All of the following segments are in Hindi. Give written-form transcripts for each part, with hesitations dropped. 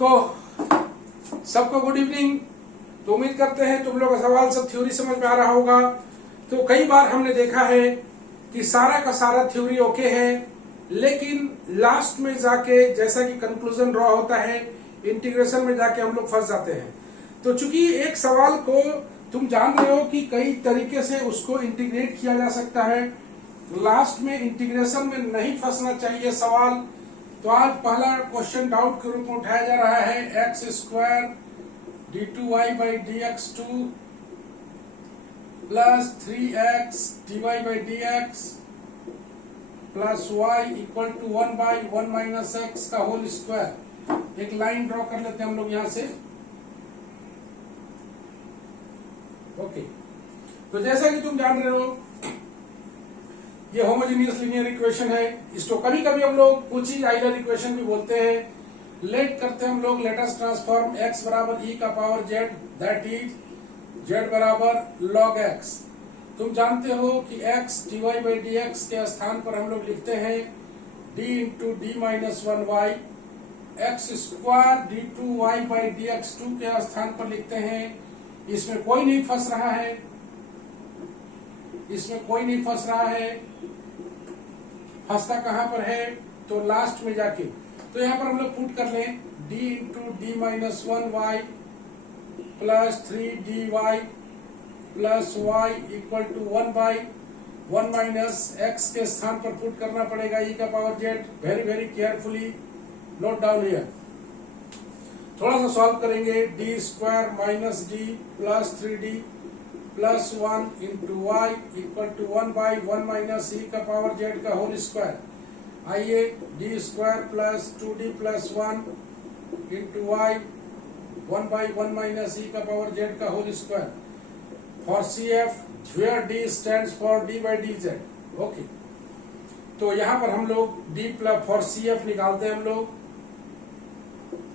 तो सबको गुड इवनिंग। तो उम्मीद करते हैं तुम लोग का सवाल सब थ्योरी समझ में आ रहा होगा। तो कई बार हमने देखा है कि सारा का सारा थ्योरी ओके है, लेकिन लास्ट में जाके जैसा कि कंक्लूजन ड्रॉ होता है, इंटीग्रेशन में जाके हम लोग फंस जाते हैं। तो चूंकि एक सवाल को तुम जान रहे हो कि कई तरीके से उसको इंटीग्रेट किया जा सकता है, लास्ट में इंटीग्रेशन में नहीं फंसना चाहिए सवाल। तो आज पहला क्वेश्चन डाउट के रूप में उठाया जा रहा है, x square d two y by d x two plus 3x dy by d x plus y equal to 1 by 1 minus x का होल स्क्वायर। एक लाइन ड्रॉ कर लेते हैं हम लोग यहां से। ओके, तो जैसा कि तुम जान रहे हो ये होमोजेनियस लीनियर इक्वेशन है। इसको कभी कभी हम लोग कुछ ही आइलर इक्वेशन भी बोलते हैं। लेट करते हैं हम लोग, लेटेस्ट ट्रांसफॉर्म x बराबर e का power z, that is z बराबर log x। तुम जानते हो कि x dy by d x के स्थान पर हम लोग लिखते हैं d into D minus 1y, x square d two y by d x two के स्थान पर लिखते हैं। इसमें कोई नहीं फंस रहा है, इसमें कोई नहीं फंस रहा है। फंसता कहां पर है? तो लास्ट में जाके। तो यहां पर हम लोग पुट कर लें d into D minus 1y plus 3dy plus y equal to 1 by 1 minus x के स्थान पर पुट करना पड़ेगा e का power z। Very very carefully note down here. थोड़ा सा सॉल्व करेंगे। D square minus D plus 3d plus 1 into Y equal to 1 by 1 minus ई का पावर z का होल स्क्वायर। आइए, D square plus 2d plus 1 into Y 1 by 1 minus ई का पावर z का whole square. For CF where d stands for d by d z. Okay, तो यहां पर हम लोग d प्लस फॉर CF निकालते हैं हम लोग।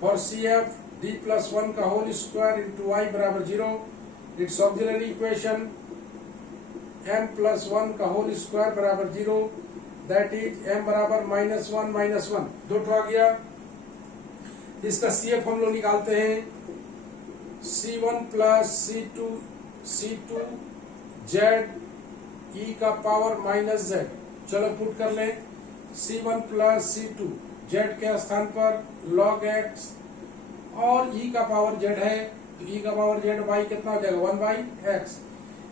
फॉर CF d प्लस 1 का होल स्क्वायर इंटू वाई बराबर 0। It's auxiliary equation m plus 1 का होल स्क्वायर बराबर 0, दैट इज m बराबर माइनस 1 माइनस 1, दो आ गया। इसका CF हम लोग निकालते हैं C1 plus C2 Z e का पावर माइनस Z। चलो पुट कर लें, C1 प्लस C2 Z के स्थान पर log x और e का पावर Z है, तो e का पावर z y कितना हो जाएगा 1 बाई एक्स।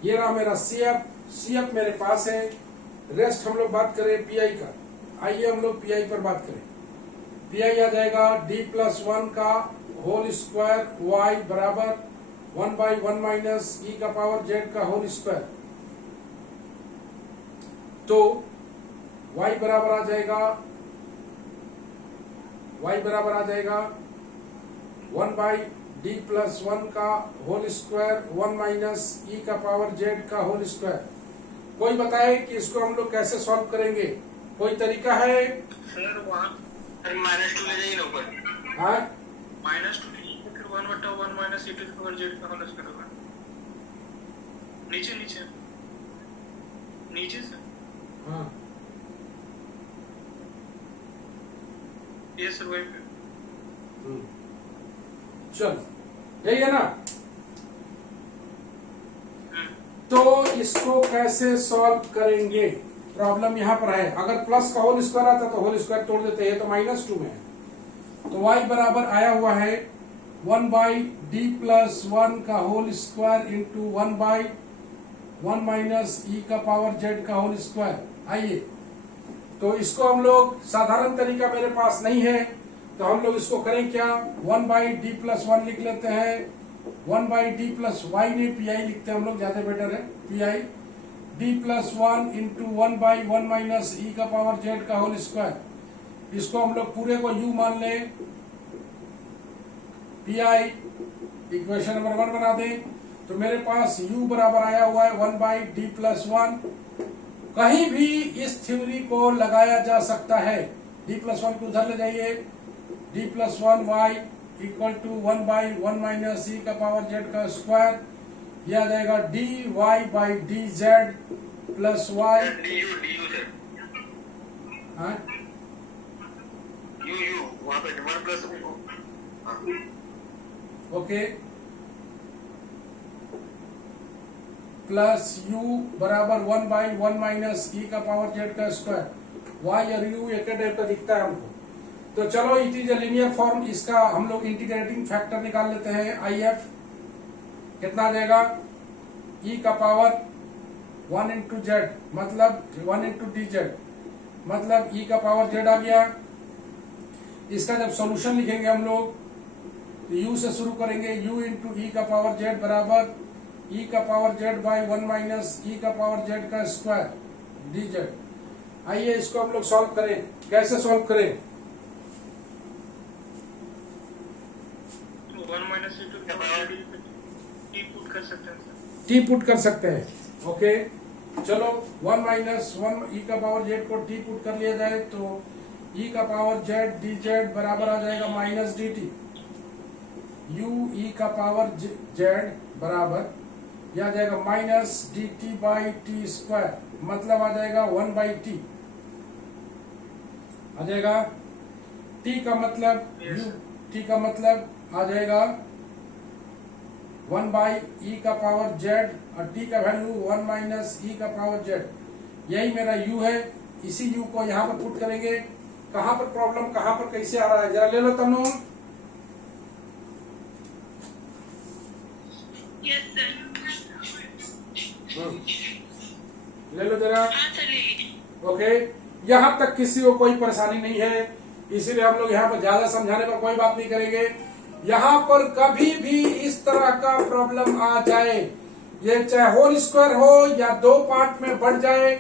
ये रहा मेरा CF मेरे पास है। रेस्ट हम लोग बात करें PI का। आइए हम लोग PI पर बात करें। PI आ जाएगा d प्लस 1 का होल स्क्वायर y बराबर 1 बाई 1 माइनस e का पावर z का होल स्क्वायर। तो y बराबर आ जाएगा 1 बाई d प्लस 1 का होल स्क्वायर 1 माइनस e का पावर z का होल स्क्वायर। कोई बताए कि इसको हम लोग कैसे सॉल्व करेंगे? कोई तरीका है? सर वहाँ माइनस 2 ले जाइए ना ऊपर। हाँ, माइनस 2 फिर 1/1 minus e to the power z का होल स्क्वायर होगा। नीचे से। हाँ, ये सर वही पे। चलो यही है ना। तो इसको कैसे सॉल्व करेंगे? प्रॉब्लम यहां पर है। अगर प्लस का होल स्क्वायर आता तो होल स्क्वायर तोड़ देते हैं, तो माइनस 2 में है। तो y बराबर आया हुआ है 1 बाई डी प्लस 1 का whole square into 1 by 1 minus ई का पावर z का होल स्क्वायर। आइए, तो इसको हम लोग, साधारण तरीका मेरे पास नहीं है, तो हम लोग इसको करें क्या, 1 बाई डी प्लस 1 लिख लेते हैं। 1 बाई डी प्लस वाई ने PI लिखते हैं हम लोग, ज्यादा बेटर है। PI D plus 1 into 1 by 1 minus ई का पावर z का होल स्क्वायर। इसको हम लोग पूरे को u मान लें। PI इक्वेशन नंबर 1 बना दें। तो मेरे पास u बराबर आया हुआ है 1 बाई डी प्लस 1। कहीं भी इस थ्योरी को लगाया जा सकता है। d प्लस 1 को उधर ले जाइए, d plus 1 Y equal to 1 by 1 minus ई का पावर z का स्क्वायर। यह आ जाएगा dy by dz plus Y. वहाँ पे 1 प्लस ओके, प्लस u बराबर 1/1 माइनस e का पावर z का स्क्वायर, y और u एक टाइप का दिखता है हमको। तो चलो it is a linear form, इसका हम लोग इंटीग्रेटिंग फैक्टर निकाल लेते हैं। if कितना आ जाएगा, e का पावर 1 इंटू जेड, मतलब 1 इंटू डी जेड, मतलब e का पावर z आ गया। इसका जब सॉल्यूशन लिखेंगे हम लोग तो u से शुरू करेंगे, u इंटू ई का पावर z बराबर e का power z by 1 minus e का पावर z का स्क्वायर डी जेड। आइए इसको हम लोग सॉल्व करें। कैसे सॉल्व करें? 1 minus e to the power t put कर सकते हैं सर। टी पुट कर सकते हैं। ओके, चलो 1 माइनस 1 ई का पावर जेड को टी पुट कर लिया जाए तो ई का पावर जेड डी जेड बराबर आ जाएगा माइनस डी टी। यू ई का पावर जेड बराबर यह आ जाएगा minus D T by T square, मतलब आ जाएगा 1 बाई टी आ जाएगा। टी का मतलब Yes, यू, टी का मतलब आ जाएगा 1 बाई ई का पावर जेड और टी का वैल्यू 1 माइनस ई का पावर जेड। यही मेरा यू है, इसी यू को यहाँ पर पुट करेंगे। कहाँ पर प्रॉब्लम, कहाँ पर कैसे आ रहा है, जरा ले लो तनु। Yes sir. ले लो जरा। हाँ सर, ले लीजिए। ओके, यहाँ तक किसी को कोई परेशानी नहीं है, इसीलिए हम लोग यहाँ पर ज्यादा समझाने पर कोई बात नहीं करेंगे। यहाँ पर कभी भी इस तरह का प्रॉब्लम आ जाए, ये चाहे होल स्क्वायर हो या दो पार्ट में बढ़ जाए,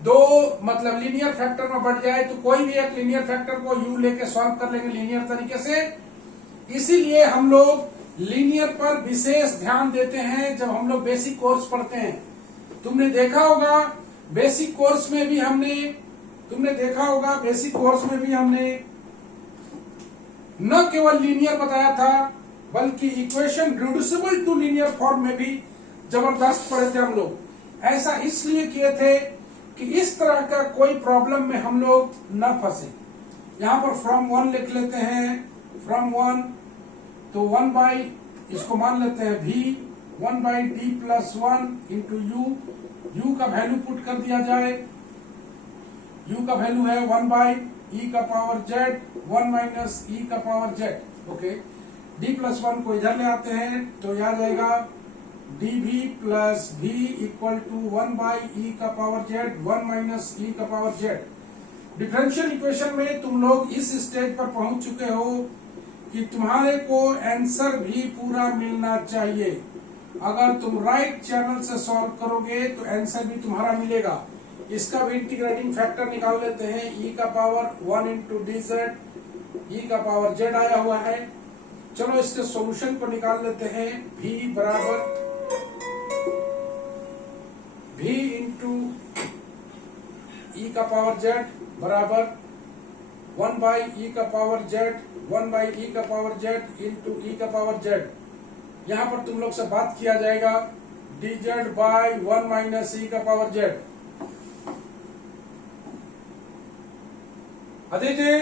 दो मतलब लीनियर फैक्टर में बढ़ जाए, तो कोई भी एक लीनियर फैक्टर को यू लेके सॉल्व कर लेंगे लीनियर तरीके से। इसीलिए हम लोग लीनियर पर विशेष ध्यान देते हैं जब हम लोग बेसिक कोर्स पढ़ते हैं। तुमने देखा होगा बेसिक कोर्स में भी हमने न केवल लीनियर बताया था बल्कि equation reducible to linear form में भी जबरदस्त पढ़े थे हम लोग। ऐसा इसलिए किए थे कि इस तरह का कोई प्रॉब्लम में हम लोग न फंसे। यहाँ पर फ्रॉम 1 लिख लेते हैं, फ्रॉम 1 तो 1 बाई, इसको मान लेते हैं v, 1 by D plus 1 into you का वैल्यू पुट कर दिया जाए। u का वैल्यू है 1 बाई e का पावर z, 1 माइनस e का power z। Okay, d plus 1 को इधर ले आते हैं तो यह आ जाएगा dv plus v equal to 1 by e का पावर z, 1 माइनस e का पावर z। डिफरेंशियल इक्वेशन में तुम लोग इस स्टेज पर पहुंच चुके हो कि तुम्हारे को आंसर भी पूरा मिलना चाहिए। अगर तुम राइट चैनल से सॉल्व करोगे तो आंसर भी तुम्हारा मिलेगा। इसका भी इंटीग्रेटिंग फैक्टर निकाल लेते हैं, e का power 1 into D Z, e का पावर z आया हुआ है। चलो इसके सॉल्यूशन को निकाल लेते हैं। v बराबर v इंटू ई का पावर z बराबर 1 बाई ई का पावर z, 1 बाई ई का पावर z इंटू ई का पावर z। यहाँ पर तुम लोग से बात किया जाएगा डी जेड बाई 1 माइनस ई का power z। Aditi,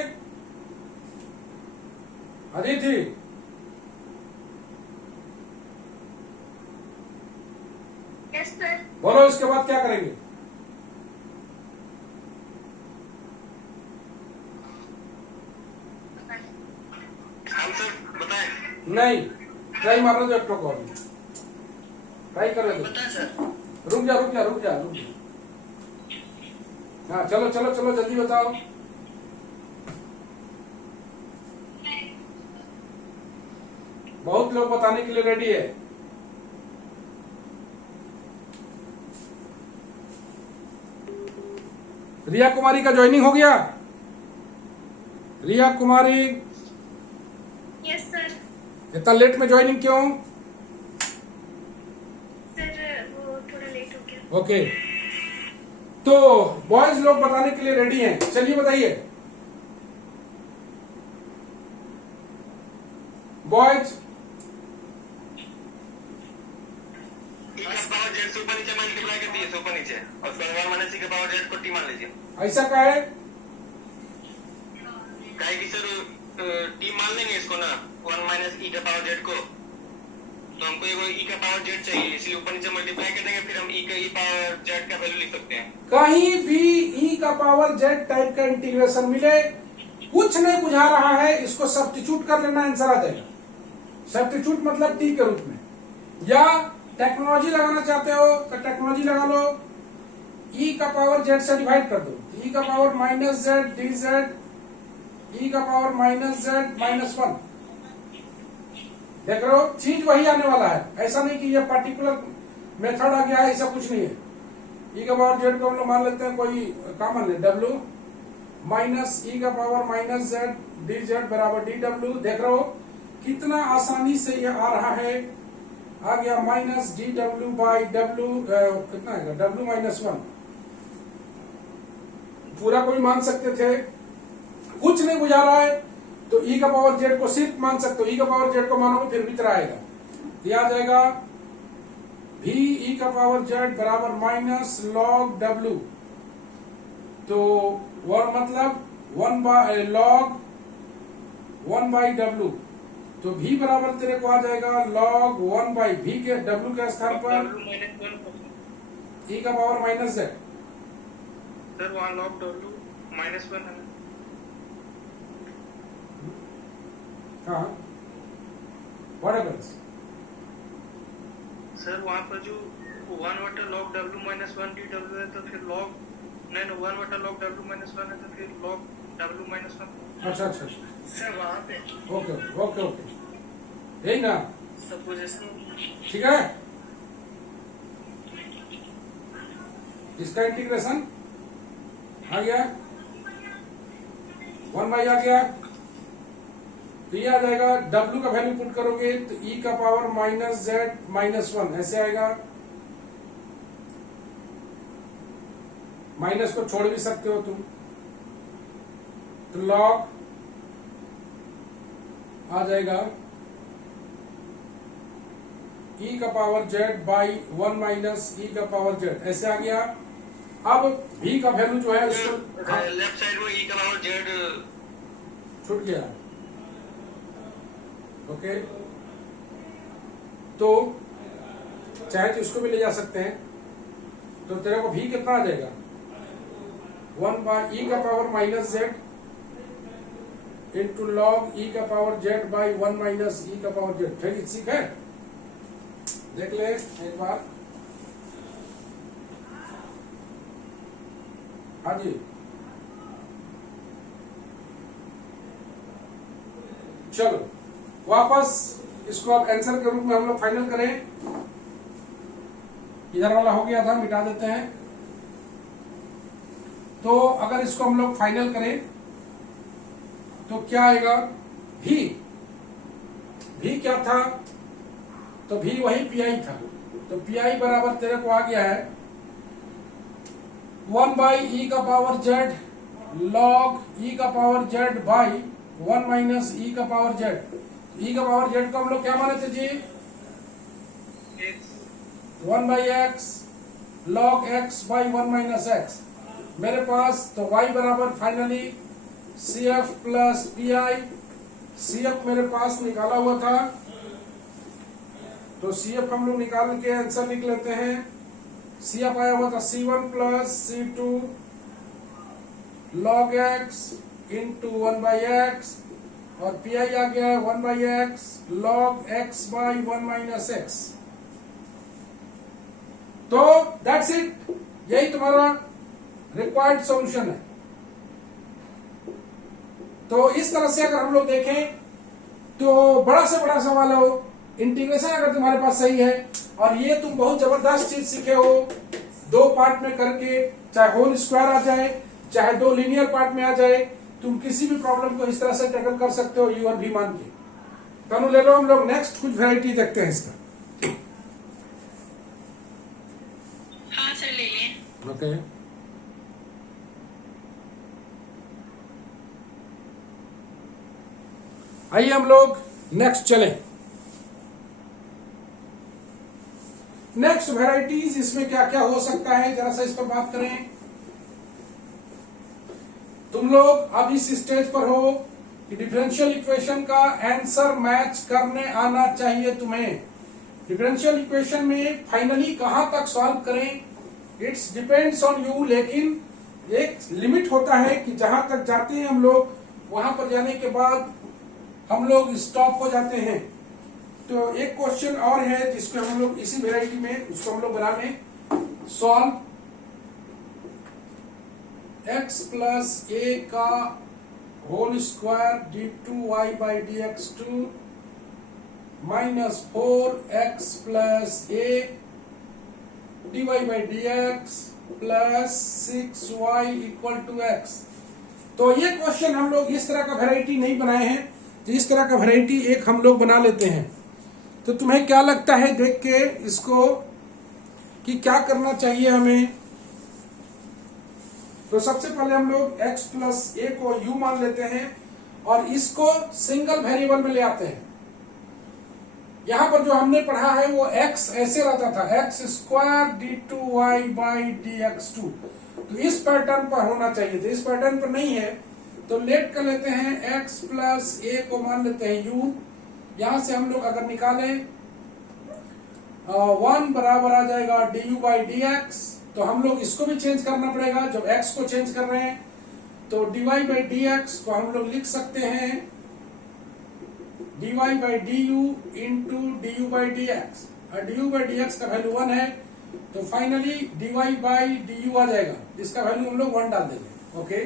yes sir. बोलो इसके बाद क्या करेंगे? आंसर बताएं। नहीं, ट्राई मारो, जो एक टोक और ट्राई कर लो। बताएं सर। रुक जा। हाँ चलो जल्दी बताओ। बहुत लोग बताने के लिए रेडी है। रिया कुमारी का ज्वाइनिंग हो गया? Riya Kumari, yes sir. इतना लेट में ज्वाइनिंग क्यों? सर वो थोड़ा लेट हो गया। ओके, तो बॉयज लोग बताने के लिए रेडी हैं, चलिए बताइए। बॉयज, पावर जेड से ऊपर नीचे मल्टीप्लाई कर दिए, ऊपर नीचे, और फिर 1 माइनस ई के पावर जेड को टी मान लीजिए। ऐसा का है? काहे कि सर टी मान लेंगे इसको ना 1 माइनस ई का पावर जेड को, तो हमको ये ई का पावर जेड चाहिए, इसलिए ऊपर नीचे मल्टीप्लाई कर देंगे, फिर हम ई का ई पावर जेड का वैल्यू लिख सकते हैं। कहीं भी ई का पावर जेड टाइप का इंटीग्रेशन मिले, कुछ नहीं बुझा रहा है, इसको सब्स्टिट्यूट कर लेना, आंसर आ जाएगा। सब्स्टिट्यूट मतलब टी के रूप में, या टेक्नोलॉजी लगाना चाहते हो तो टेक्नोलॉजी लगा लो, ई का पावर जेड से डिवाइड कर दो, ई का power minus Z D Z, E का पावर माइनस जेड माइनस 1। देख रहे हो, चीज वही आने वाला है, ऐसा नहीं कि ये पर्टिकुलर मेथड आ गया है, ऐसा कुछ नहीं है। ई का पावर जेड को हम लोग मान लेते हैं कोई कॉमन है, डब्ल्यू माइनस ई का power minus Z D Z बराबर डी डब्ल्यू। देख रहे हो कितना आसानी से ये आ रहा है, आ गया minus D W by W, कितना आएगा डब्ल्यू माइनस 1। पूरा कोई मान सकते थे, कुछ नहीं बुझा रहा है तो ई का पावर जेड को सिर्फ मान सकते हो, ई का पावर जेड को मानोगे फिर भी तरह आएगा, ये आ जाएगा भी ई का पावर जेड बराबर माइनस लॉग डब्ल्यू, तो वन मतलब 1 बाय लॉग 1 बाई डब्ल्यू, तो भी बराबर तेरे को आ जाएगा लॉग 1 बाई भी के डब्ल्यू के स्थान पर ई का पावर माइनस जेड। सर वहाँ लॉग डब्ल्यू -1 है। हाँ व्हाट हैपेंस सर वहाँ पर जो 1 लॉग डब्ल्यू -1 डी डब्ल्यू है, तो फिर लॉग नहीं 1 लॉग डब्ल्यू -1 है, तो फिर लॉग डब्ल्यू -1। अच्छा अच्छा, सर वहाँ पे ओके ओके ओके, यही ना, सपोजिशन ठीक है। इसका इंटीग्रेशन आ गया, 1 बाई आ गया, तो ये आ जाएगा W का वैल्यू पुट करोगे तो E का पावर माइनस जेड माइनस 1 ऐसे आएगा। माइनस को छोड़ भी सकते हो तुम, तो लॉग आ जाएगा E का power Z by 1 minus E का पावर जेड ऐसे आ गया। अब V का वैल्यू जो है उसको लेफ्ट साइड में ई का पावर जेड छूट गया, ओके, तो चाहे तो इसको भी ले जा सकते हैं, तो तेरे को भी कितना आ जाएगा 1 बाई ई का power minus Z into log E का पावर जेड बाई 1 माइनस ई का पावर जेड। ठीक ठीक है, देख ले एक बार। हाँ जी, चलो वापस इसको अब आंसर के रूप में हम लोग फाइनल करें। इधर वाला हो गया था, मिटा देते हैं। तो अगर इसको हम लोग फाइनल करें तो क्या आएगा, भी क्या था, तो भी वही पीआई था, तो पीआई बराबर तेरे को आ गया है 1 बाई ई का पावर जेड लॉग ई का पावर जेड बाई 1 माइनस ई का पावर जेड। ई का पावर जेड को हम लोग क्या माने थे जी, 1 by x log x by 1 minus x. मेरे पास तो y बराबर finally CF plus PI, CF मेरे पास निकाला हुआ था, तो CF हम लोग निकाल के आंसर लिख लेते हैं। CF आया हुआ था C1 plus C2 log x into 1 by x, और PI आ गया 1 by x log x by 1 minus x. तो दैट्स इट, यही तुम्हारा रिक्वायर्ड सॉल्यूशन है। तो इस तरह से अगर हम लोग देखें तो बड़ा से बड़ा सवाल हो, इंटीग्रेशन अगर तुम्हारे पास सही है और ये तुम बहुत जबरदस्त चीज सीखे हो 2 पार्ट में करके, चाहे होल स्क्वायर आ जाए चाहे 2 लीनियर पार्ट में आ जाए, तुम किसी भी प्रॉब्लम को इस तरह से टैकल कर सकते हो यू और भी मान के। तनु ले लो, हम लोग नेक्स्ट कुछ वैरायटी देखते हैं इसका। हाँ सर ले लिए। ओके, आइए हम लोग नेक्स्ट चलें। नेक्स्ट वैरायटीज इसमें क्या क्या हो सकता है, जरा सा इस पर बात करें। तुम लोग अब इस स्टेज पर हो कि डिफरेंशियल इक्वेशन का आंसर मैच करने आना चाहिए तुम्हें। डिफरेंशियल इक्वेशन में फाइनली कहां तक सॉल्व करें इट्स डिपेंड्स ऑन यू, लेकिन एक लिमिट होता है कि जहां तक जाते हैं हम लोग, वहां पर जाने के बाद हम लोग स्टॉप हो जाते हैं। तो एक क्वेश्चन और है जिसको हम लोग इसी वेराइटी में उसको हम लोग बना लें। सॉल्व x प्लस ए का whole square d2y by dx2 minus 4x plus a dy by dx plus 6y equal to x। तो ये क्वेश्चन हम लोग इस तरह का वैरायटी नहीं बनाए हैं, तो इस तरह का वैरायटी एक हम लोग बना लेते हैं। तो तुम्हें क्या लगता है देख के इसको कि क्या करना चाहिए हमें? तो सबसे पहले हम लोग x प्लस ए को u मान लेते हैं और इसको सिंगल वेरिएबल में ले आते हैं। यहां पर जो हमने पढ़ा है वो x ऐसे रहता था, x square d2y by dx2, तो इस पैटर्न पर होना चाहिए, तो इस पैटर्न पर नहीं है। तो लेट कर लेते हैं x प्लस ए को मान लेते हैं u। यहां से हम लोग अगर निकालें 1 बराबर आ जाएगा du बाई dx, तो हम लोग इसको भी चेंज करना पड़ेगा जब x को चेंज कर रहे हैं। तो dy बाई dx को हम लोग लिख सकते हैं dy by du into du by dx, और du बाई dx का वैल्यू 1 है, तो फाइनली dy बाई du आ जाएगा, जिसका वैल्यू हम लोग 1 डाल देंगे। ओके,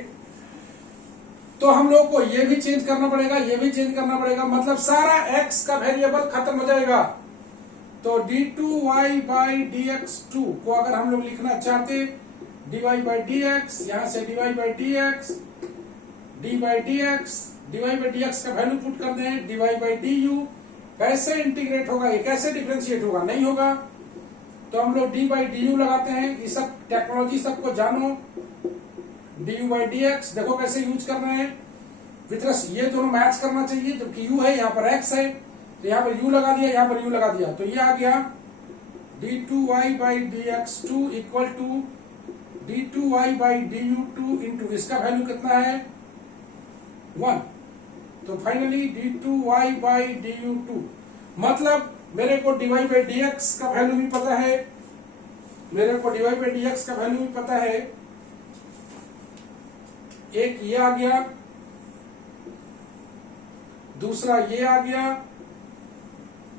तो हम लोग को ये भी चेंज करना पड़ेगा, ये भी चेंज करना पड़ेगा, मतलब सारा x का वेरिएबल खत्म हो जाएगा। तो d2y बाई dx2 को अगर हम लोग लिखना चाहते dy बाई dx, यहां से dy by dx, d by dx, dy by dx का वैल्यू पुट कर दें, dy बाई du कैसे इंटीग्रेट होगा, ये कैसे डिफरेंशिएट होगा, नहीं होगा। तो हम लोग d बाई du लगाते हैं। ये सब टेक्नोलॉजी सबको जानो। du बाई dx देखो कैसे यूज कर रहे हैं, विथ ये दोनों मैच करना चाहिए, जबकि u है यहाँ पर x है, तो यहाँ पर u लगा दिया, यहाँ पर u लगा दिया, तो ये आ गया d2y by dx2 equal to d2y by du2 into इसका वैल्यू कितना है 1। तो फाइनली d2y बाई du2, मतलब मेरे को dy बाई dx का वैल्यू भी पता है, मेरे को dy बाई dx का वैल्यू भी पता है। एक ये आ गया, दूसरा ये आ गया,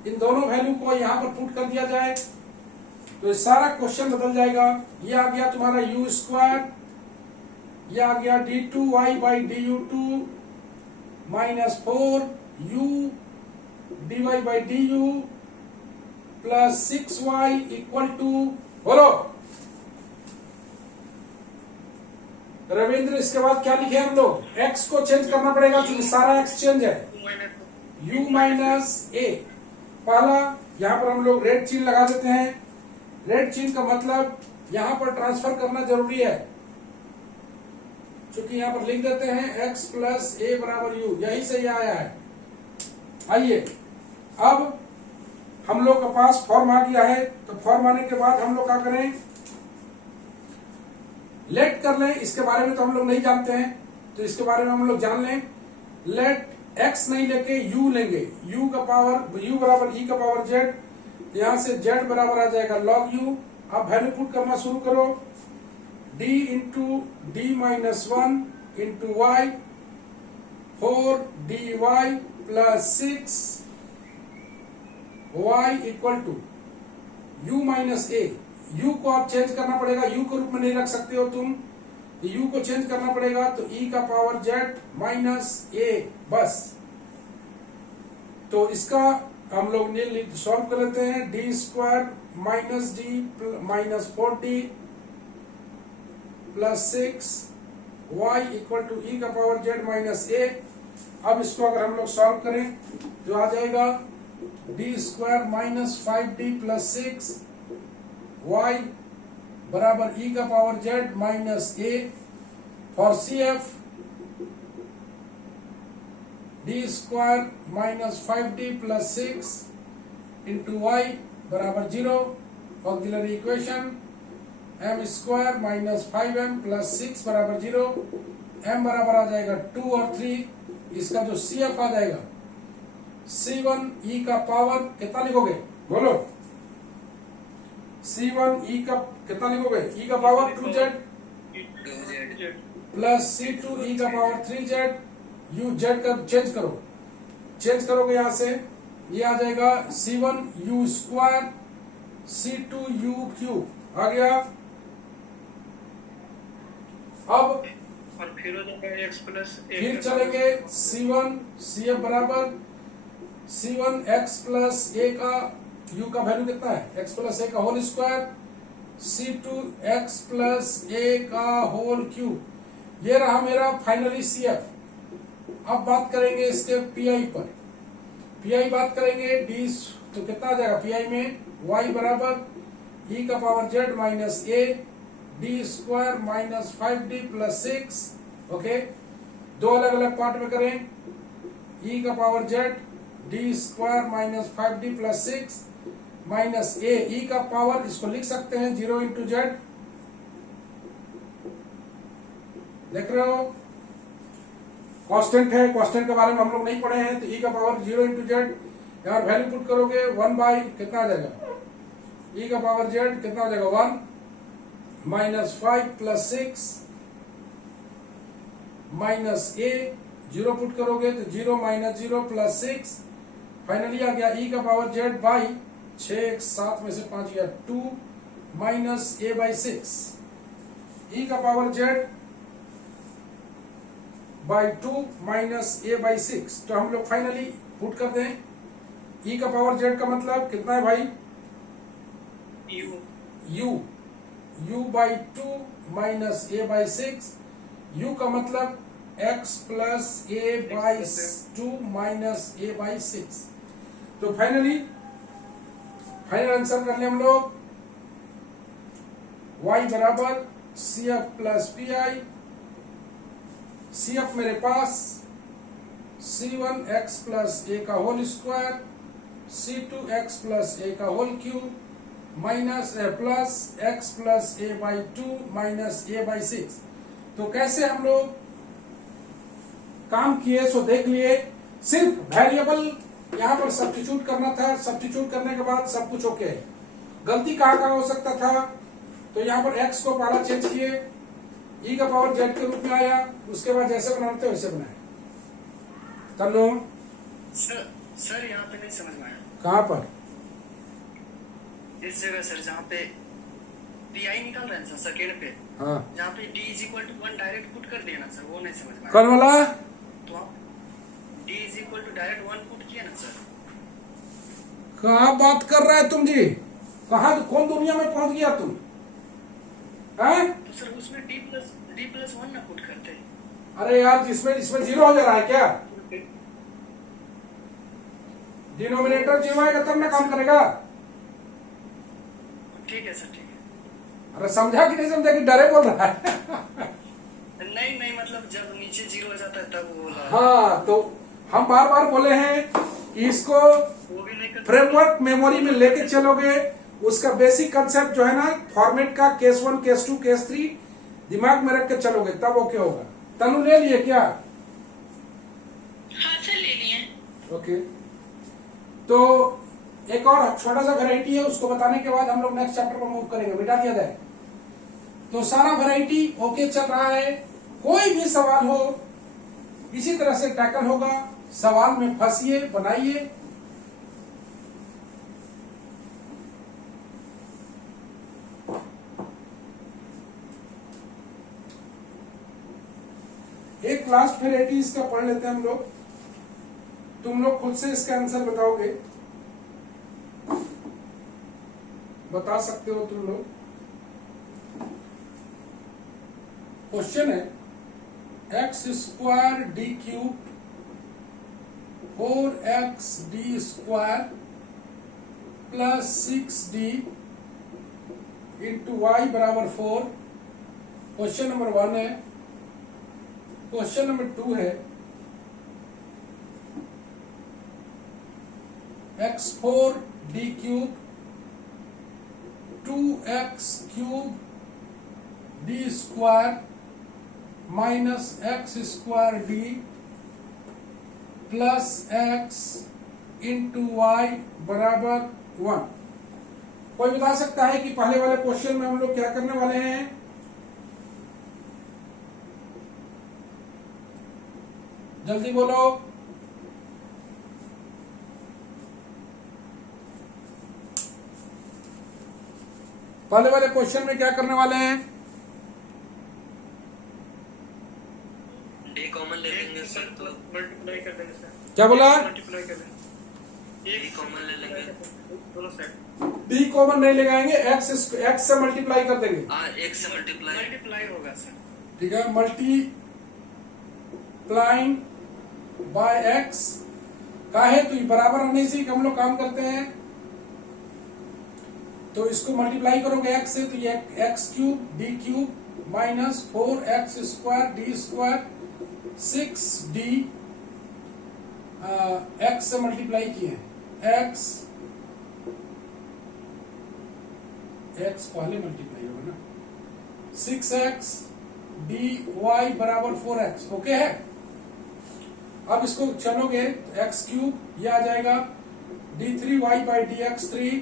इन दोनों वैल्यू को यहां पर पुट कर दिया जाए तो ये सारा क्वेश्चन बदल जाएगा। ये आ गया तुम्हारा u स्क्वायर, ये आ गया d2y by du2 minus 4u dy by du plus 6y equal to, बोलो रविंद्र, इसके बाद क्या लिखे हम लोग? x को चेंज करना पड़ेगा क्योंकि सारा x चेंज है। u माइनस a, पहला यहाँ पर हम लोग रेड चिन्ह लगा देते हैं। रेड चिन्ह का मतलब यहाँ पर ट्रांसफर करना जरूरी है, क्योंकि यहाँ पर लिख देते हैं x प्लस ए बराबर u, यही से ये आया है। आइए अब हम लोग के पास फॉर्म आ गया है, तो फॉर्म आने के बाद हम लोग क्या करें, लेट कर लें। इसके बारे में तो हम लोग नहीं जानते हैं, तो इसके बारे में हम लोग जान लें। लेट x नहीं लेके u लेंगे, u का पावर u बराबर e का पावर z, यहां से z बराबर आ जाएगा log u। अब वैल्यू पुट करना शुरू करो, d into D minus 1 into y, 4dy plus 6y equal to u minus a। u को आप चेंज करना पड़ेगा, u के रूप में नहीं रख सकते हो तुम, u को चेंज करना पड़ेगा, तो e का पावर z माइनस a बस। तो इसका हम लोग सॉल्व कर लेते हैं, d square minus d minus 4d plus 6y equal to e का पावर z माइनस a। अब इसको अगर हम लोग सॉल्व करें तो आ जाएगा D square minus 5d plus 6y बराबर e का power z minus a। For CF D square minus 5d plus 6 into y बराबर 0। Auxiliary equation m square minus 5m plus 6 बराबर 0। m बराबर आ जाएगा 2 और 3, इसका जो CF आ जाएगा C1 E का पावर कितना लिखोगे, बोलो। C1 E का कितना लिखोगे, E का पावर 2Z प्लस C2 E का पावर 3Z, U Z का चेंज करोगे यहां से, ये आ जाएगा C1 U square C2 U cube आ गया। अब और फिर हो जाएगा x प्लस फिर चलेंगे C1 CF बराबर C1 x प्लस a का u का वैल्यू कितना है, x प्लस a का whole square C2 x plus a का होल क्यूब। ये रहा मेरा फाइनली CF। अब बात करेंगे इसके PI पर, PI बात करेंगे d, तो कितना आ जाएगा PI में y बराबर e का power z minus a D square minus 5d plus 6। Okay, दो अलग अलग पार्ट में करें, e का power z D square minus 5d plus 6 minus a, e का पावर इसको लिख सकते हैं 0 इंटू जेड, देख रहे हो कांस्टेंट है, कांस्टेंट के बारे में हम लोग नहीं पढ़े हैं, तो e का पावर 0 इंटू जेड, यार वैल्यू पुट करोगे 1 बाई कितना आ जाएगा, e का पावर z कितना आ जाएगा 1 minus 5 plus 6 minus a, 0 put करोगे तो 0 माइनस 0 प्लस 6, फाइनली आ गया e का पावर z बाई 6, 7 में से 5 गया 2 माइनस a बाई 6, e का power z by 2 minus a by 6। तो हम लोग फाइनली पुट कर दें, e का पावर z का मतलब कितना है भाई, u by 2 minus a by 6, u का मतलब x plus a by 2 minus a by 6। तो फाइनल आंसर कर ले हम लोग, y बराबर CF प्लस PI, CF मेरे पास C1x प्लस a का whole square C2x plus a का whole cube minus plus x plus a by 2 minus a by 6। तो कैसे हम लोग काम किए सो देख लिए, सिर्फ वेरिएबल यहाँ पर सब्स्टिट्यूट करना था, सब्स्टिट्यूट करने के बाद सब कुछ ओके है। गलती कहाँ हो सकता था, तो यहाँ पर x को पहला चेंज किए, e का पावर z के रूप में आया, उसके बाद जैसे बनाते वैसे बनाए। तनु सर यहाँ पे नहीं समझ में आया। कहाँ पर, इस जगह सर जहाँ पे PI निकाल रहे हैं सर सेकेंड पे, हाँ जहाँ पे d is equal to 1 direct put कर दिया ना सर, वो नहीं समझ में आया। कौन वाला, तो आप d is equal to direct 1 put किया ना सर। कहाँ बात कर रहा है तुम जी, कहाँ कौन दुनिया में पहुंच गया तुम हैं? तो सर उसमें d प्लस 1 ना पुट करते। अरे यार इसमें 0 हो जा रहा है क्या, डिनोमिनेटर 0 आएगा तब ना काम करेगा। ठीक है सर, ठीक है। अरे समझा कि नहीं समझा कि डरे बोल रहा है नहीं मतलब जब नीचे 0 हो जाता है तब वो हाँ, तो हम बार बार बोले हैं कि इसको वो भी नहीं करते। फ्रेमवर्क मेमोरी में लेके चलोगे, उसका बेसिक कंसेप्ट जो है ना फॉर्मेट का, केस 1 केस 2 केस 3 दिमाग में रख के चलोगे तब ओके होगा। तनु ले लिए क्या, हाँ सर ले लिए। ओके, तो एक और छोटा सा वैरायटी है, उसको बताने के बाद हम लोग नेक्स्ट चैप्टर पर मूव करेंगे, मिटा दिया जाए। तो सारा वैरायटी ओके चल रहा है, कोई भी सवाल हो इसी तरह से टैकल होगा, सवाल में फंसिए, बनाइए। एक लास्ट वैरायटी इसका पढ़ लेते हैं हम लोग, तुम लोग खुद से इसका आंसर बताओगे, बता सकते हो तुम लोग। क्वेश्चन है x square d cube 4x d square plus 6d into y बराबर 4। क्वेश्चन नंबर 1 है। क्वेश्चन नंबर 2 है x4 d cube 2x cube d square minus x square d plus x into y बराबर 1। कोई बता सकता है कि पहले वाले क्वेश्चन में हम लोग क्या करने वाले हैं? जल्दी बोलो। पहले वाले क्वेश्चन में क्या करने वाले हैं? डी कॉमन ले लेंगे सर, तो मल्टीप्लाई कर देंगे सर। क्या बोला? मल्टीप्लाई कर देंगे, डी कॉमन ले लेंगे। दोनों साइड डी कॉमन नहीं लगाएंगे, एक्स से मल्टीप्लाई कर देंगे। हाँ, एक से मल्टीप्लाई मल्टीप्लाई होगा सर। ठीक है, मल्टीप्लाइंग बाय एक्स का है तो ये बराबर होने से हम लोग काम करते हैं। तो इसको मल्टीप्लाई करोगे एक्स से तो ये x cube D cube minus 4x square D square 6d x से मल्टीप्लाई किए एक्स पहले मल्टीप्लाई होगा ना, 6x dy बराबर 4x। ओके है। अब इसको चलोगे तो एक्स क्यूब ये आ जाएगा d3y by d x 3,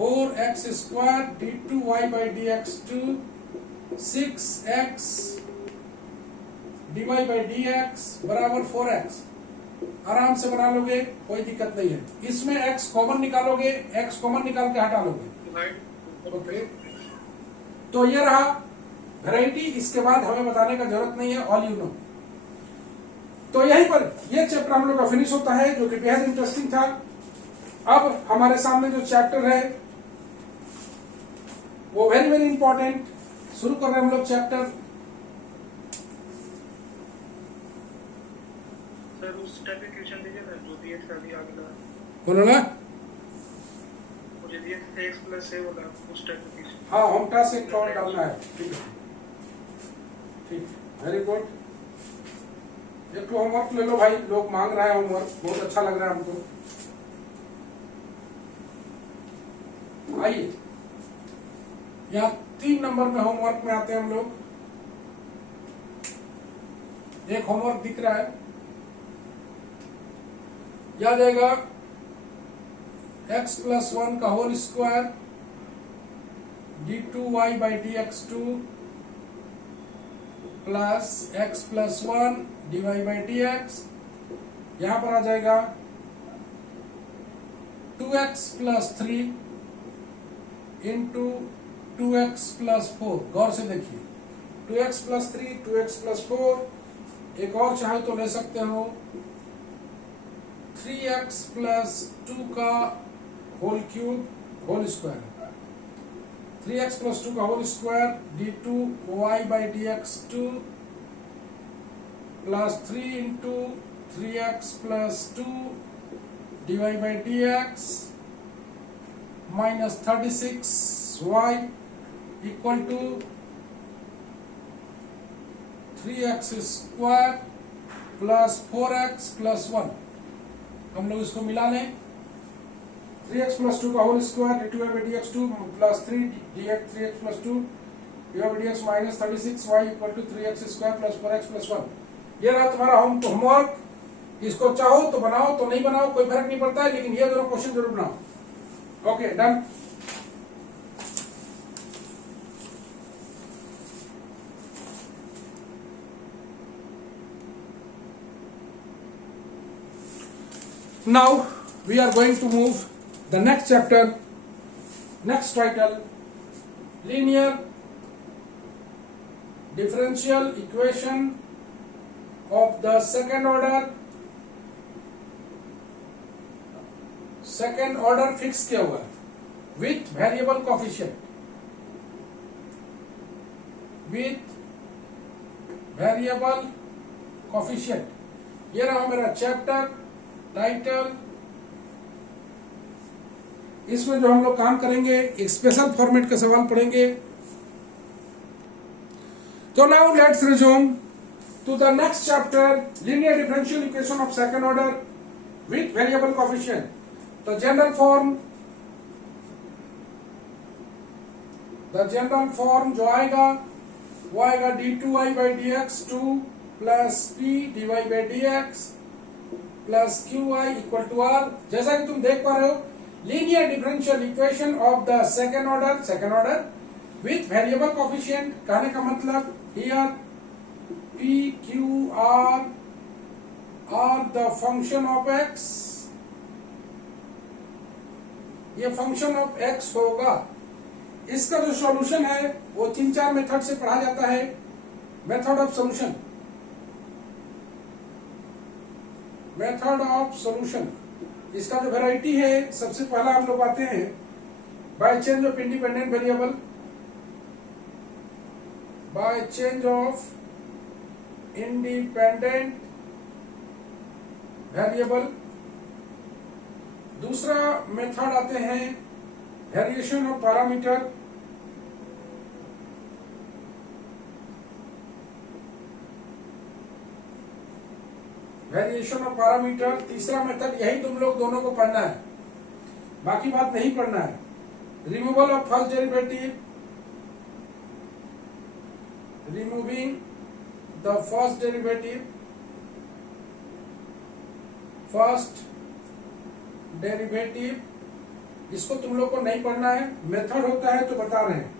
4x square d2y by d x 2, 6x dy by d x बराबर 4x। आराम से बना लोगे, कोई दिक्कत नहीं है। इसमें x कॉमन निकालोगे, x कॉमन निकाल के हटा लोगे। ओके, तो ये रहा वैरायटी। इसके बाद हमें बताने का जरूरत नहीं है, ऑल यू नो। तो यहीं पर ये चैप्टर हम लोग का फिनिश होता है, जो कि बेहद इंटरेस्टिंग था। अब हमारे सामने जो चैप्टर है वो वेरी वेरी इंपॉर्टेंट। शुरू कर रहे हैं हम लोग चैप्टर। सर उस टाइप के क्वेश्चन दीजिए ना जो दिए थे अभी आगे लगा, बोलो ना। मुझे दिए थे x प्लस a वाला उस टाइप के क्वेश्चन। हाँ, होम टास्क एक और डालना है। ठीक है, ठीक, वेरी गुड। एक तो होमवर्क ले लो भाई, लोग मांग रहा है होमवर्क, बहुत अच्छा लग रहा है हमको। आइए, यहाँ 3 नंबर में होमवर्क में आते हैं हम लोग। एक होमवर्क दिख रहा है, याद जाएगा x प्लस 1 का whole square d2y by d x 2 plus x plus 1 dy by d x. यहां पर आ जाएगा 2x plus 3 into 2x plus 4। गौर से देखिए, 2x प्लस 3, 2x प्लस 4। एक और चाहे तो ले सकते हो 3x प्लस 2 का whole cube whole square, 3x plus 2 का whole square d2y by d x 2 plus 3 into 3x plus 2 dy by d x minus 36y equal to 3x square plus 4x plus 1। हम लोग इसको मिला लें। 3x प्लस 2 का whole square dy by d x 2 plus 3 dx 3x plus 2 dy by d x minus 36y equal to 3x square plus 4x plus 1। ये रहा तुम्हारा होमवर्क। इसको चाहो तो बनाओ, तो नहीं बनाओ कोई फर्क नहीं पड़ता है, लेकिन ये दोनों क्वेश्चन जरूर बनाओ। Okay, done. Now we are going to move the next chapter, next title, linear differential equation of the second order fixed किया हुआ with variable coefficient, ये रहा मेरा चैप्टर टाइटल। इसमें जो हम लोग काम करेंगे एक स्पेशल फॉर्मेट के सवाल पढ़ेंगे। तो now let's resume to the next chapter, linear differential equation of second order with variable coefficient. The general form जो आएगा वो आएगा d2y by d x 2 plus p dy by d x plus q i equal to r. जैसा कि तुम देख पा रहे हो, linear differential equation of the second order with variable coefficient. कहने का मतलब here p q r the function of x, ये फंक्शन ऑफ एक्स होगा। इसका जो सॉल्यूशन है वो 3-4 मेथड से पढ़ा जाता है। मेथड ऑफ सॉल्यूशन, इसका जो वैरायटी है, सबसे पहला हम लोग आते हैं by change of independent variable, by change of independent variable. दूसरा मेथड आते हैं वेरिएशन ऑफ पैरामीटर, तीसरा मेथड, यही तुम लोग दोनों को पढ़ना है, बाकी बात नहीं पढ़ना है। Removal of first derivative, removing the first derivative, इसको तुम लोग को नहीं पढ़ना है, मेथड होता है तो बता रहे हैं।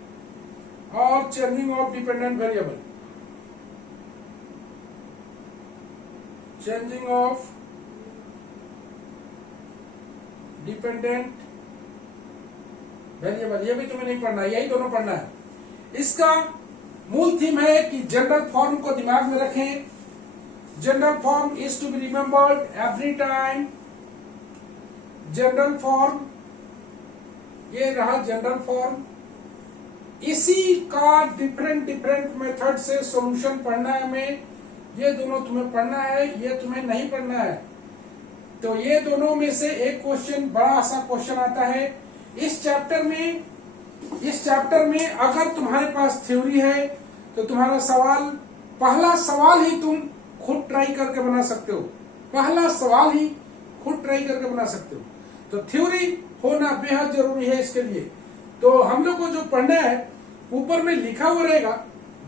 और changing of dependent variable, changing of dependent variable, ये भी तुम्हें नहीं पढ़ना, यही दोनों पढ़ना है। इसका मूल थीम है कि जनरल फॉर्म को दिमाग में रखें। General form is to be remembered every time. General form, ये रहा जनरल फॉर्म। इसी का डिफरेंट मेथड से सॉल्यूशन पढ़ना है हमें। ये दोनों तुम्हें पढ़ना है, ये तुम्हें नहीं पढ़ना है। तो ये दोनों में से एक क्वेश्चन, बड़ा सा क्वेश्चन आता है इस चैप्टर में। अगर तुम्हारे पास थ्योरी है तो तुम्हारा सवाल, पहला सवाल ही तुम खुद ट्राई करके बना सकते हो। तो थ्योरी होना बेहद जरूरी है इसके लिए। तो हम लोग को जो पढ़ना है, ऊपर में लिखा हुआ रहेगा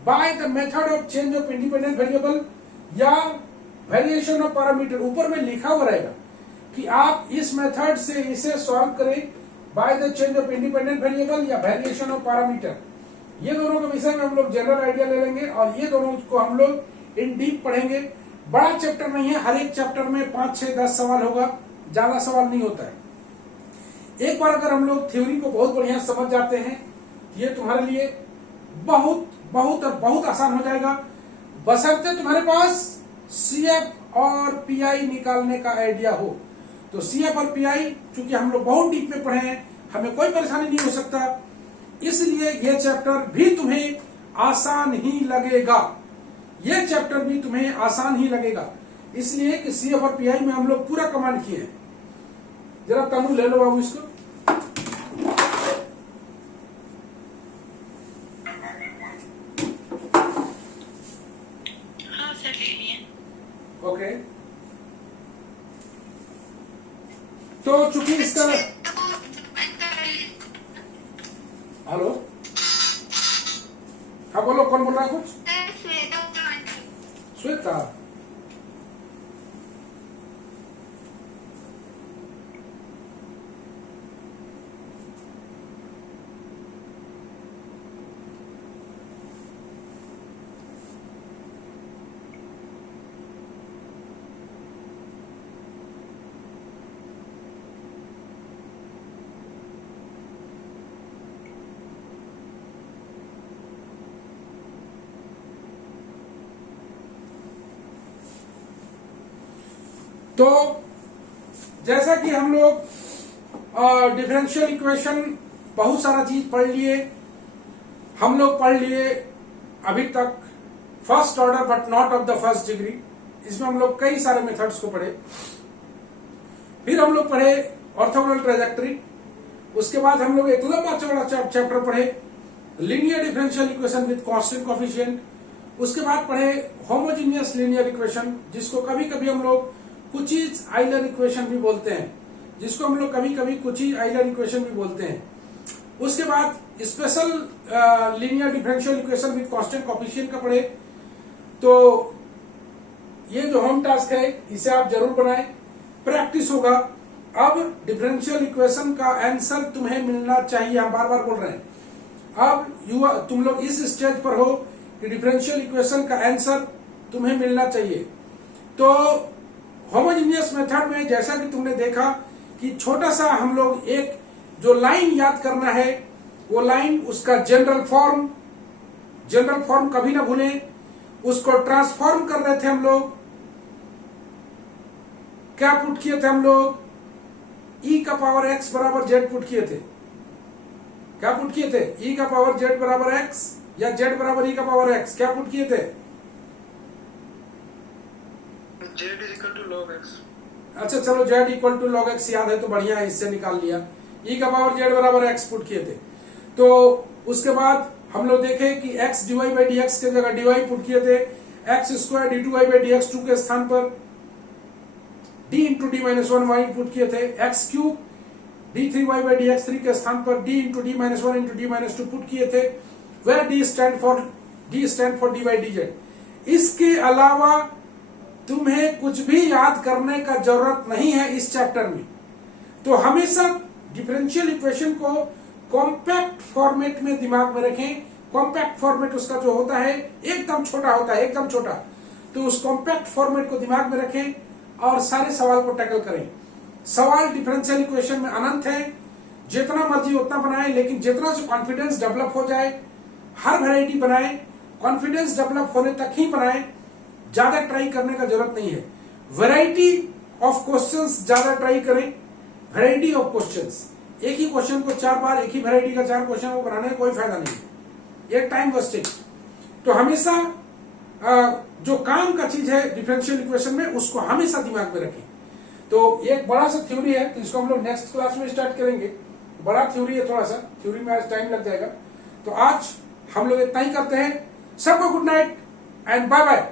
by the method of change of independent variable या वेरिएशन ऑफ पैरामीटर। ऊपर में लिखा हुआ रहेगा कि आप इस मेथड से इसे सॉल्व करें by the change of independent variable या वेरिएशन ऑफ पैरामीटर। ये दोनों के विषय में हम लोग जनरल आइडिया ले लेंगे और ये दोनों को हम लोग इन डीप पढ़ेंगे। बड़ा चैप्टर नहीं है, हर एक चैप्टर में 5, 6, 10 सवाल होगा, ज्यादा सवाल नहीं होता है। एक बार अगर हम लोग थ्योरी को बहुत बढ़िया समझ जाते हैं, ये तुम्हारे लिए बहुत बहुत और बहुत आसान हो जाएगा, बशर्ते तुम्हारे पास सीएफ और पीआई निकालने का आइडिया हो। तो सीएफ और पीआई चूंकि हम लोग बहुत डीप में पढ़े हैं, हमें कोई परेशानी नहीं हो सकता, इसलिए ये चैप्टर भी तुम्हें आसान ही लगेगा। इसलिए कि सीएफ और पीआई में हम लोग पूरा कमांड किए हैं। जरा तनु ले लो बाबू इसको। हाँ सर ले लिए। ओके, तो चूंकि इसका, हेलो, हाँ बोलो, कौन बोल रहा है? कुछ श्वेता, तो जैसा कि हम लोग डिफरेंशियल इक्वेशन बहुत सारा चीज पढ़ लिए, हम लोग पढ़ लिए अभी तक first order but not of the first degree. इसमें हम लोग कई सारे मेथड्स को पढ़े। फिर हम लोग पढ़े ऑर्थोगोनल ट्रेजेक्टरी। उसके बाद हम लोग एक लंबा चौड़ा चैप्टर पढ़े linear differential equation with constant coefficient. उसके बाद पढ़े होमोजीनियस लीनियर इक्वेशन, जिसको कभी कभी हम लोग कुचीज आइलर इक्वेशन भी बोलते हैं, उसके बाद special linear differential equation with constant coefficient का पढ़े। तो ये जो होम टास्क है इसे आप जरूर बनाएं। प्रैक्टिस होगा। अब डिफरेंशियल इक्वेशन का आंसर तुम्हें मिलना चाहिए, हम बार बार बोल रहे हैं। अब तुम लोग इस स्टेज पर हो कि डिफरेंशियल इक्वेशन का आंसर तुम्हें मिलना चाहिए। तो होमोजेनियस मेथड में जैसा कि तुमने देखा कि छोटा सा हम लोग एक जो लाइन याद करना है, वो लाइन उसका जनरल फॉर्म कभी ना भूलें, उसको ट्रांसफॉर्म कर रहे थे हम लोग। क्या पुट किए थे हम लोग? e का पावर x बराबर z पुट किए थे। क्या पुट किए थे? e का पावर z बराबर x या z बराबर e का पावर x, क्या पुट किए थे? z is equal to log x। अच्छा चलो, z equal to log x याद है तो बढ़िया है, इससे निकाल लिया। e का पावर z बराबर x पुट किए थे। तो उसके बाद हम लोग देखे कि x dy बाई dx के जगह dy पुट किए थे, x square d2y by dx 2 के स्थान पर d into D minus one y put किए थे, x cube d3y by dx 3 के स्थान पर d into D minus one into D minus 2 put किए थे, where d stand for d by dz। इसके अलावा तुम्हें कुछ भी याद करने का जरूरत नहीं है इस चैप्टर में। तो हमेशा डिफरेंशियल इक्वेशन को कॉम्पैक्ट फॉर्मेट में दिमाग में रखें। कॉम्पैक्ट फॉर्मेट उसका जो होता है एकदम छोटा होता है, एकदम छोटा। तो उस कॉम्पैक्ट फॉर्मेट को दिमाग में रखें और सारे सवाल को टैकल करें। सवाल डिफरेंशियल इक्वेशन में अनंत है, जितना मर्जी उतना बनाए, लेकिन जितना से कॉन्फिडेंस डेवलप हो जाए, हर वैरायटी बनाए, कॉन्फिडेंस डेवलप होने तक ही बनाए, ज्यादा ट्राई करने का जरूरत नहीं है। वैरायटी ऑफ क्वेश्चंस ज्यादा ट्राई करें, वैरायटी ऑफ क्वेश्चंस। एक ही क्वेश्चन को 4 बार, एक ही वैरायटी का 4 क्वेश्चन को बनाने का कोई फायदा नहीं है, ये टाइम वेस्टेज। तो हमेशा जो काम का चीज है डिफरेंशियल इक्वेशन में, उसको हमेशा दिमाग में रखें। तो एक बड़ा सा थ्योरी है, तो इसको हम लोग नेक्स्ट क्लास में स्टार्ट करेंगे। बड़ा थ्योरी है, थोड़ा सा थ्योरी में आज टाइम लग जाएगा। तो आज हम लोग इतना ही करते हैं। सबको good night and bye bye.